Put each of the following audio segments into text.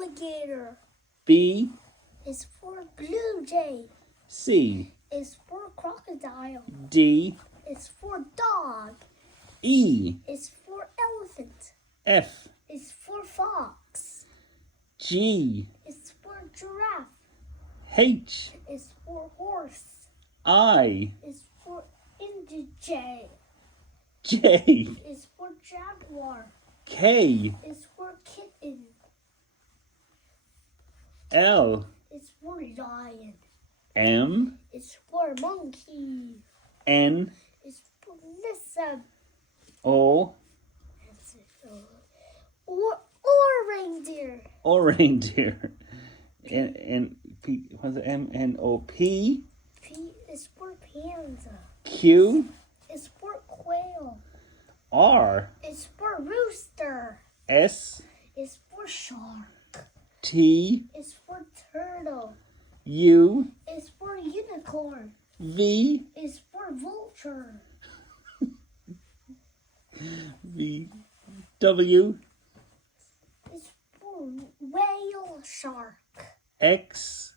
alligator. B, Is for blue jay. C, Is for crocodile. D, Is for dog. E, Is for elephant. F, Is for fox. G, Is for giraffe. H, Is for horse. I, Is for indigay. J, Is for jaguar. K, Is for kitten. L, Is for lion. M, Is for monkey. N, Is for lizard. O, Or reindeer. or reindeer. N, P, what's it? M, N, O, P, P is for panda. Q, Is for quail. R, Is for rooster. S, Is for shark. T, Is for turtle. U, Is for unicorn. V, Is for vulture. V, W, Is for whale shark. X,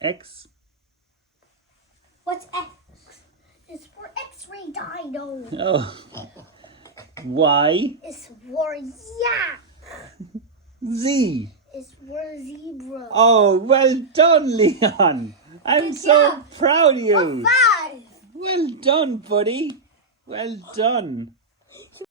X, What's X? Is for X-ray dino. oh, Y, Is for yak. Z. Is for zebra. Oh, well done, Leon. I'm Good so job. proud of you. 5. Well done, buddy. Well done.